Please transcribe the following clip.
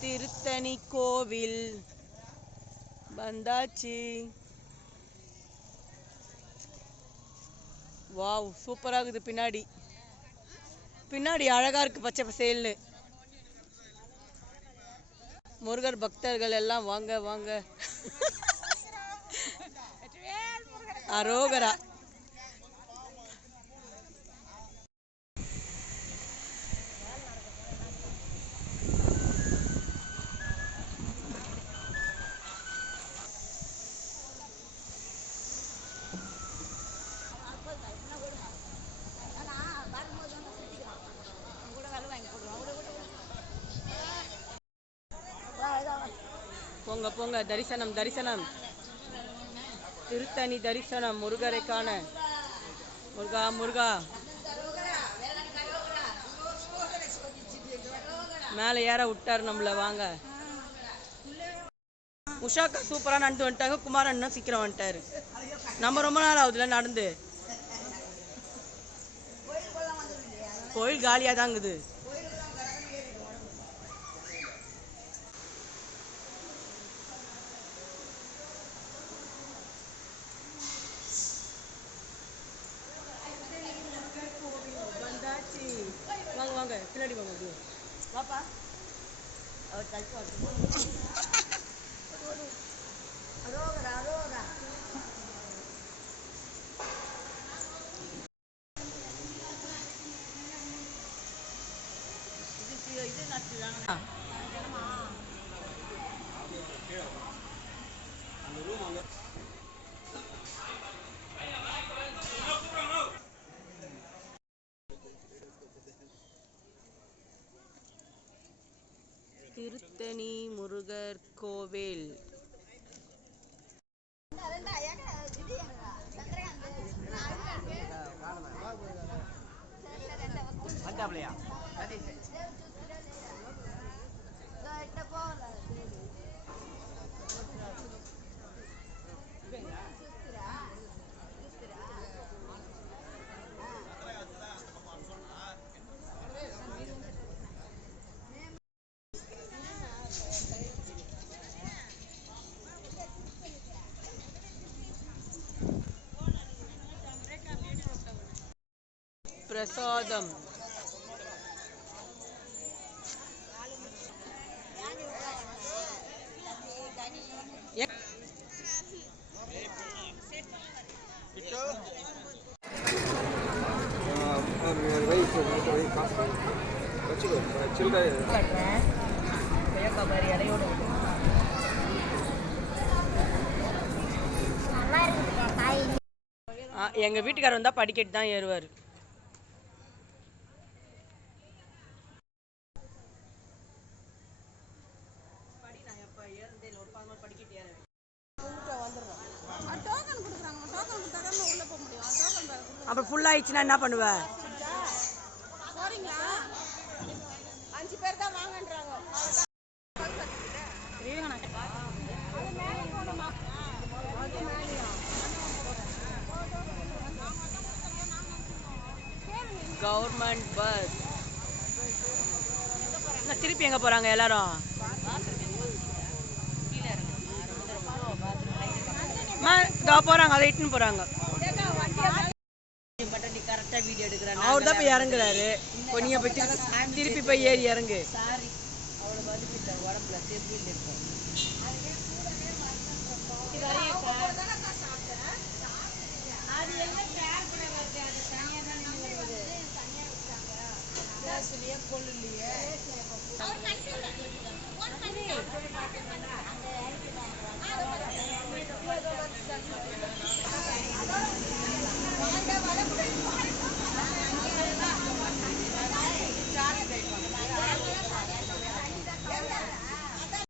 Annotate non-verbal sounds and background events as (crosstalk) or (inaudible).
திருத்தணி கோவில். வந்தாச்சு. வாவ் சூப்பராக இருக்குது பின்னாடி. பின்னாடி அழகா இருக்கு பச்சை பசேல்னு. முருகர் பக்தர்கள் எல்லாம் வாங்க வாங்க. (laughs) அரோகரா. போங்க போங்க. தரிசனம் தரிசனம். திருத்தணி தரிசனம் முருகரை காண முருகா முருகா. மேலே ஏற விட்டார் நம்மள வாங்க. உஷாக்கா சூப்பராக நடந்து வந்துட்டாங்க. குமாரண்ணா சீக்கிரம் வந்துட்டாரு. நம்ம ரொம்ப நாள் ஆகுதுல நடந்து. கோயில் காலியாக தாங்குது வந்தாச்சு வாங்க வாங்க பின்னாடி வாங்க அப்படியே வாப்பா அவர் கழிச்சு வரட்டும். அரோகரா அரோகரா ஆ. திருத்தணி முருகர் கோவில் பிரசாதம் எங்கள் எங்க வீட்டுக்காரர் வந்தா படிக்கட்டு தான் ஏறுவார். அப்புறம் ஃபுல் ஆயிடுச்சுன்னா என்ன பண்ணுவ? அஞ்சு பேர் தான் வாங்கன்றாங்க. Government bus. திருப்பி எங்க போறாங்க எல்லாரும்? போறாங்க அதை இட்டுன்னு போறாங்க. கரெக்டாக வீடியோ எடுக்கிறாங்க அவர் தான் போய் இறங்குறாரு. இப்போ நீங்க போய் திருப்பி திருப்பி போய் ஏறி இறங்கு. சாரி. அவ்வளோ பாதிப்பில்லை உடம்புல செவ்வியில் இருக்கும்